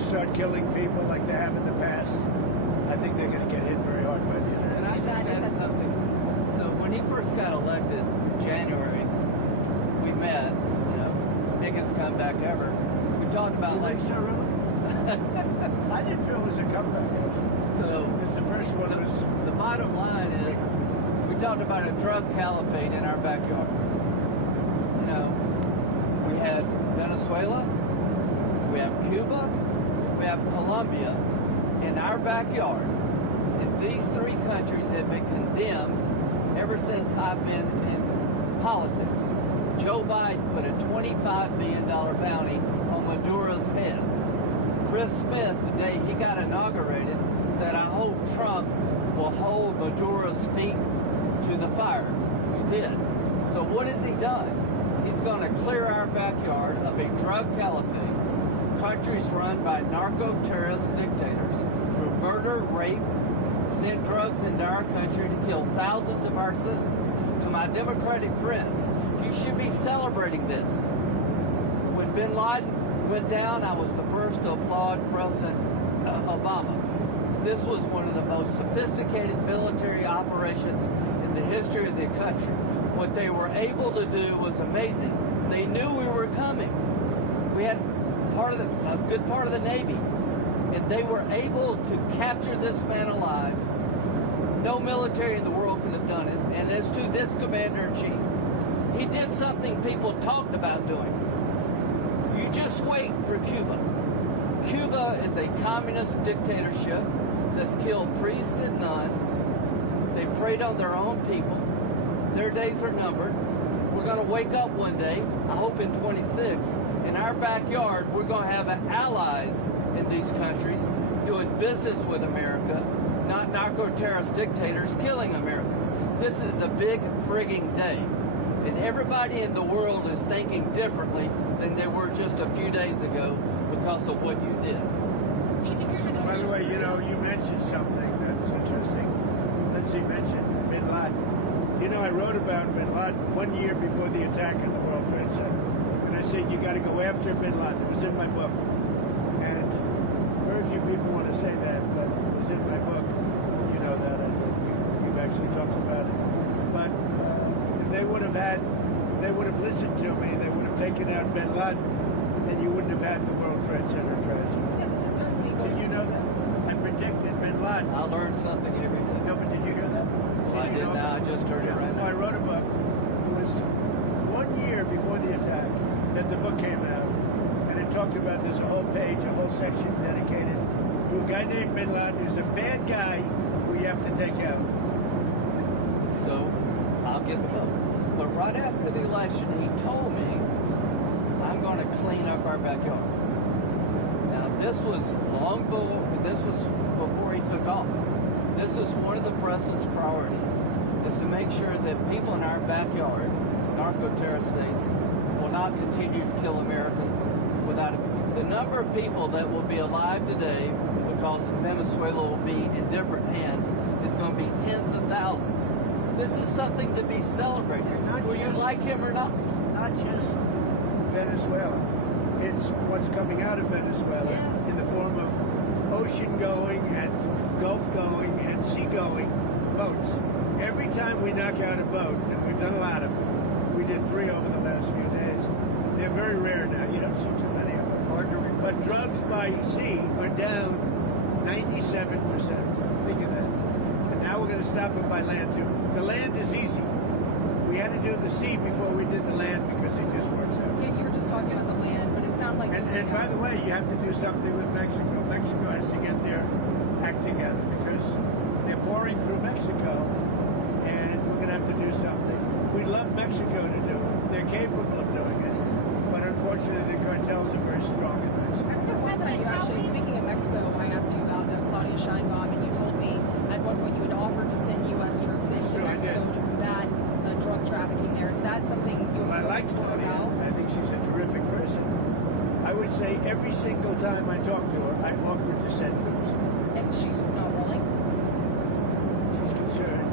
start killing people like they have in the past, I think they're going to get hit very hard by the And I United States. understand something. So when he first got elected in January, we met, biggest comeback ever. We talked about You think so, really? I didn't feel it was a comeback, actually. So Because the first one was... the bottom line is we talked about a drug caliphate in our backyard. We had Venezuela, we have Cuba, we have Colombia in our backyard. And these three countries have been condemned ever since I've been in politics. Joe Biden put a $25 billion bounty on Maduro's head. Chris Smith, the day he got inaugurated, said, I hope Trump will hold Maduro's feet to the fire. He did. So what has he done? He's going to clear our backyard of a drug caliphate, countries run by narco-terrorist dictators who murder, rape, send drugs into our country to kill thousands of our citizens. To my Democratic friends, you should be celebrating this. When bin Laden went down, I was the first to applaud President Obama. This was one of the most sophisticated military operations in the history of the country. What they were able to do was amazing. They knew we were coming. We had a good part of the Navy, and they were able to capture this man alive. No military in the world could have done it. And as to this commander-in-chief, he did something people talked about doing. You just wait for Cuba. Cuba is a communist dictatorship that's killed priests and nuns. They've preyed on their own people. Their days are numbered. We're going to wake up one day, I hope in 26, in our backyard, we're going to have allies in these countries doing business with America, not narco-terrorist dictators killing Americans. This is a big frigging day. And everybody in the world is thinking differently than they were just a few days ago because of what you did. By the way, you mentioned something that's interesting. Lindsay mentioned bin Laden. I wrote about bin Laden 1 year before the attack on the World Trade Center. And I said, you got to go after bin Laden. It was in my book. And very few people want to say that, but it was in my book. You know that. You've actually talked about it. But if they would have listened to me, they would have taken out bin Laden, and you wouldn't have had the World Trade Center tragedy. Yeah, this is certainly going. Did you know that? I predicted bin Laden. I learned something every day. No, but did you hear that? Well, I did now. I just heard it right now. I wrote a book. It was 1 year before the attack that the book came out, and it talked about, there's a whole page, a whole section dedicated to a guy named bin Laden who's a bad guy who you have to take out. So, I'll get the book. But right after the election, he told me, I'm going to clean up our backyard. Now, this was before he took office. This is one of the president's priorities, is to make sure that people in our backyard, narco-terrorist states, will not continue to kill Americans without it. The number of people that will be alive today because Venezuela will be in different hands is going to be tens of thousands. This is something to be celebrated, whether you like him or not. Not just Venezuela. It's what's coming out of Venezuela in the form of ocean-going and Gulf-going and sea-going boats. Every time we knock out a boat, and we've done a lot of them, we did 3 over the last few days. They're very rare now. You don't see too many of them. But drugs by sea are down 97%. Think of that. And now we're going to stop it by land, too. The land is easy. We had to do the sea before we did the land because it just works out. Yeah, you were just talking about the land, but it sounded like... And by the way, you have to do something with Mexico. Mexico has to get their act together because they're pouring through Mexico, and we're going to have to do something. We'd love Mexico to do it. They're capable of doing it. But unfortunately, the cartels are very strong in Mexico. I remember one time you actually, speaking of Mexico, I asked you about Claudia Sheinbaum, and you told me at one point you had offered to send U.S. troops into Mexico to combat drug trafficking there. Is that something you I like Claudia. I think she's a terrific person. I would say every single time I talk to her, I offer to send troops. And she's just not willing? She's concerned.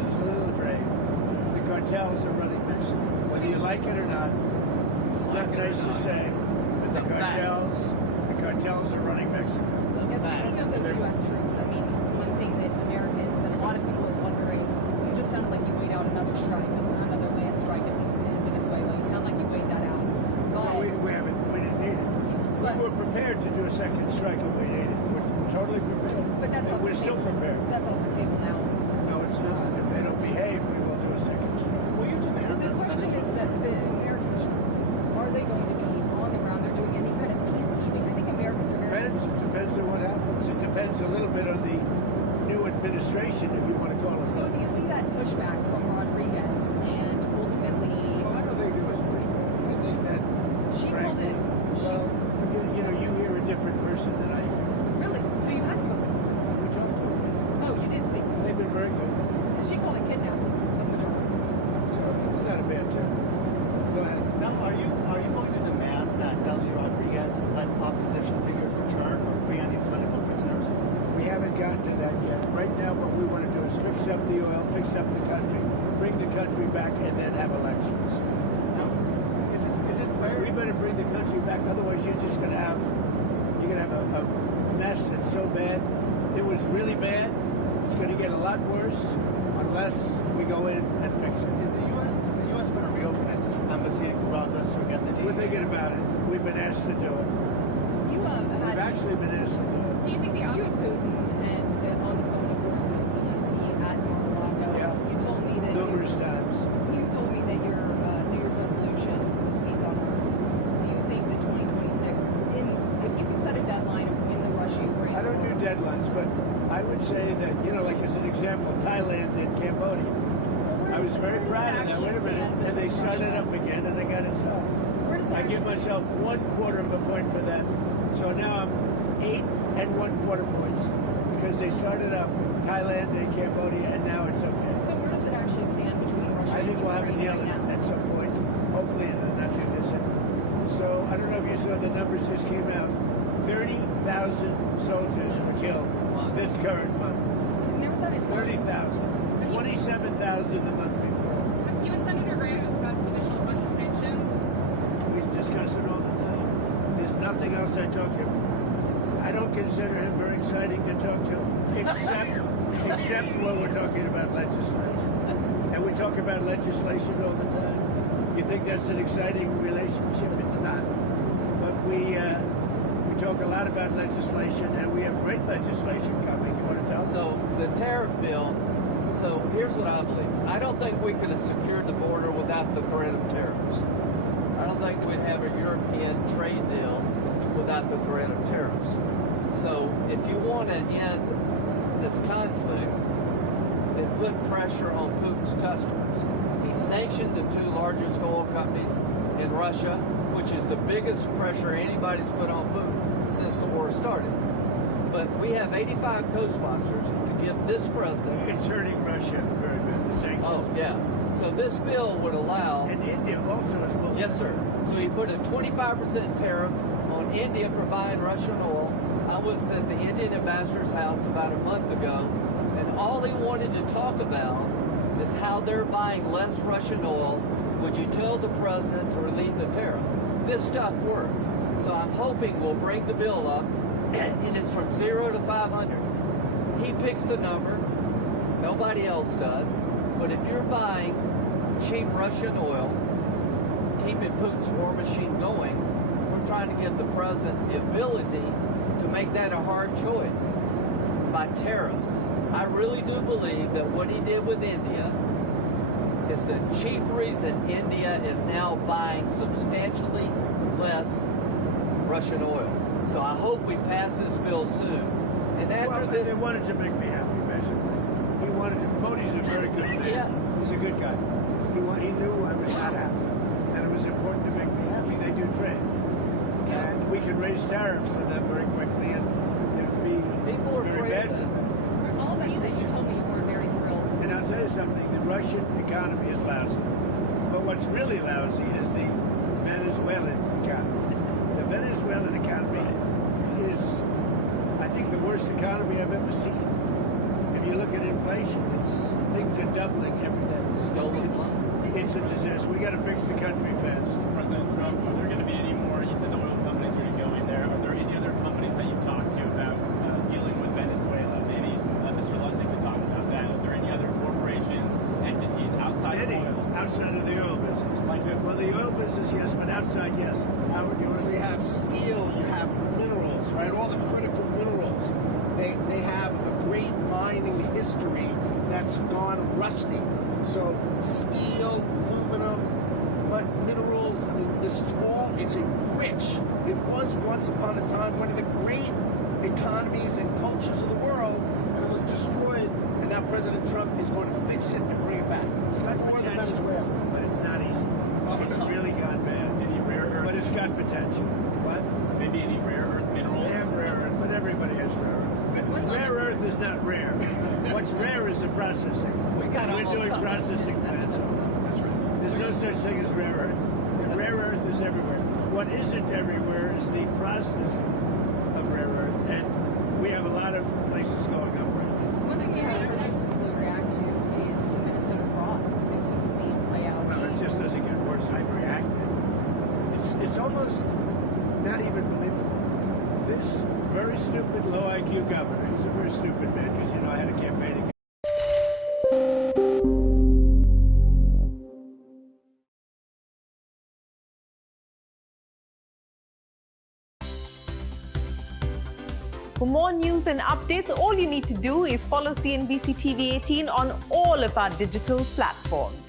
She's a little afraid. The cartels are running Mexico. Whether you like it or not, it's not nice to say, but the cartels are running But- We were prepared to do a second strike if we needed. We're totally prepared. But that's And off we're the still table. prepared. That's off the table now. No, it's not. If they don't behave, we will do a second strike. Well, you demand The question is that the American troops, are they going to be on the ground? They're doing any kind of peacekeeping. I think Americans are very... Depends on what happens. It depends a little bit on the new administration, if you want to call it. So if you see that pushback from Rodriguez and ultimately... Well, I don't think there was pushback. I think that She called frankly, it... well, you know, you hear a different person than I hear. Really? So you have spoken? We talked to them. Oh, you did speak. They've been very good. Because she called it kidnapping of Maduro. So it's not a bad term. Go ahead. Now, are you going to demand that Delcy Rodriguez let opposition figures return or free any political prisoners? We haven't gotten to that yet. Right now, what we want to do is fix up the oil, fix up the country, bring the country back, and then have elections. Now, is it fair? We better bring the country back. Otherwise, you're gonna have a mess that's so bad. It was really bad. It's going to get a lot worse unless we go in and fix it. Is the U.S. going to reopen its embassy in Caracas or get the We're thinking about it. We've been asked to do it. You We've had... actually been asked to do it. Do you think the Putin and the on the phone, of course, with Zelensky at Mar-a-Lago? Yeah. You told me that... Numerous times. You told me that your New Year's resolution was peace on earth. Do you think that 2026, if you could set a deadline in the Russia-Ukraine... I don't do deadlines, but I would say that, you know, like as an example, Thailand and Cambodia. I was very proud of that. Wait a minute. And they started up again and they got it solved. Where does that I give actually myself 1/4 of a point for that. So now I'm 8 1/4 points because they started up Thailand and Cambodia and now it's okay. So where does it actually stand between Russia I think and we'll have a Ukraine deal right now? at some point, hopefully in the not too distant. So I don't know if you saw the numbers just came out. 30,000 soldiers were killed this current month. And there was that in 30,000. 27,000 the month before. You and Senator Graham discussed initial Russia sanctions. We discuss it all the time. There's nothing else I talk to him. I don't consider him very exciting to talk to, except when we're talking about legislation. And we talk about legislation all the time. You think that's an exciting relationship? It's not. But we talk a lot about legislation, and we have great legislation coming. You want to tell them? So the tariff bill, so here's what I believe. I don't think we could have secured the border without the threat of tariffs. I don't think we'd have a European trade deal without the threat of tariffs. So if you want to end this conflict, then put pressure on Putin's customers. He sanctioned the 2 largest oil companies in Russia, which is the biggest pressure anybody's put on Putin since the war started. But we have 85 co-sponsors to give this president... It's hurting Russia very bad, the sanctions. Oh, yeah. So this bill would allow... And India also has both. Yes, sir. So he put a 25% tariff on India for buying Russian oil. I was at the Indian ambassador's house about a month ago, and all he wanted to talk about is how they're buying less Russian oil. Would you tell the president to relieve the tariff? This stuff works. So I'm hoping we'll bring the bill up, and it's from 0 to 500. He picks the number. Nobody else does. But if you're buying cheap Russian oil, keeping Putin's war machine going, we're trying to give the president the ability to make that a hard choice by tariffs. I really do believe that what he did with India is the chief reason India is now buying substantially less Russian oil. So I hope we pass this bill soon. And after They this... wanted to make me happy, basically. He wanted to... Modi's a very good man. Yes. He's a good guy. He knew I was not happy. And it was important to make me happy. They do trade. And we can raise tariffs on them very quickly, and it would be People are very afraid bad of for that. them. All that said, you told me you were very thrilled. And I'll tell you something, the Russian economy is lousy. But what's really lousy is the Venezuelan economy. The Venezuelan economy is, I think, the worst economy I've ever seen. If you look at inflation, things are doubling every day. Stolen It's a disaster. We got to fix the country fast. President Trump, are there going to be any more? You said the oil companies are going to go in there. Are there any other companies that you've talked to about dealing with Venezuela? Maybe Mr. Lutnick could talk about that. Are there any other corporations, entities outside of oil? Outside of the oil business. Like who? Well, the oil business, yes, but outside, yes. Howard, you want We to... have steel, you have history that's gone rusty. So steel, aluminum, minerals, I mean, this is all, it's a rich, it was once upon a time one of the great economies and cultures of the world, and it was destroyed, and now President Trump is going to fix it and bring it back. For Venezuela, but it's not easy. It's really gone bad. Any rare earth? But it's got potential. What? Maybe any rare earth minerals? They have rare earth, but everybody has rare earth. Rare earth is not rare. What's rare is the processing. We're doing processing plants. There's no such thing as rare earth. The rare earth is everywhere. What isn't everywhere is the processing of rare earth, and we have a lot of places going up right now. One thing that businesses will react to is the Minnesota fraud that we've seen play out. Well, it just doesn't get worse. I've reacted. It's almost not even believable. This very stupid, low IQ governor, he's a very stupid man, because, you know, I had a campaign against. For more news and updates, all you need to do is follow CNBC TV 18 on all of our digital platforms.